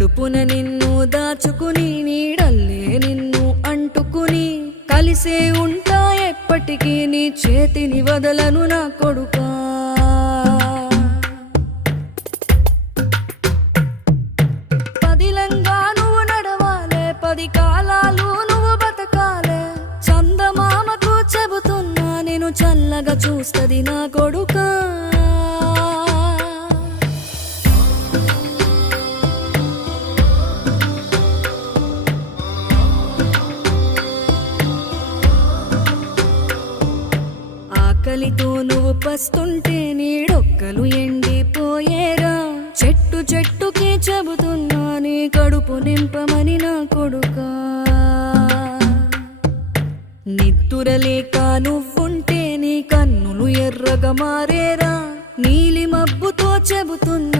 కడుపున నిన్ను దాచుకుని నీడల్లే నిన్ను అంటుకుని కలిసే ఉంటా ఎప్పటికీ నీ చేతిని వదలను నా కొడుకా పదిలంగా నువ్వు నడవాలే 10 కాలాలు నువ్వు బతకాలే చందమామకు చెబుతున్నా నేను చల్లగా చూస్తది నా కొడుకా ఆకలితో నువ్వు పస్తుంటే నీడొక్కలు ఎండిపోయేరా చెట్టు చెట్టుకి చెబుతున్నా నీ కడుపు నింపమని నా కొడుకా నిద్దురలేక నువ్వుంటే నీ కన్నులు ఎర్రగా మారేరా నీలి మబ్బుతో చెబుతున్నా